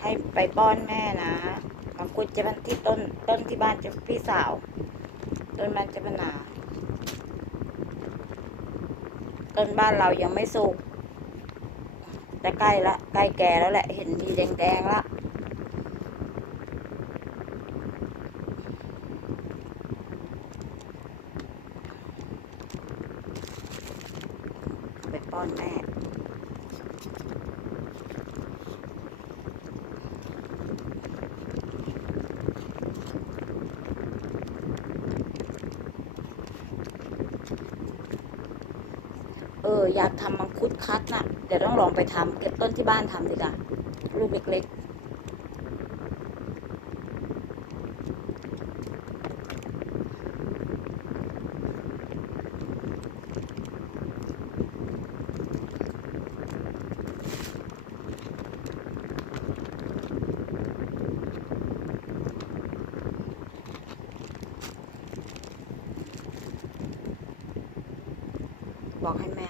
ให้ไปป้อนแม่นะมังคุดจะเป็นที่ต้นต้นที่บ้านจะพี่สาว ต้นบ้านเจะพนาต้นบ้านเรายังไม่สุกแต่ใกล้ละใกล้แก่แล้วแหละเห็นมีแดงๆละไปป้อนแม่ เอออยากทำมังคุดคัดน่ะ เดี๋ยวต้องลองไปทำเก็บต้นที่บ้านทำดีกว่าลูกเล็กๆ บอกให้แม่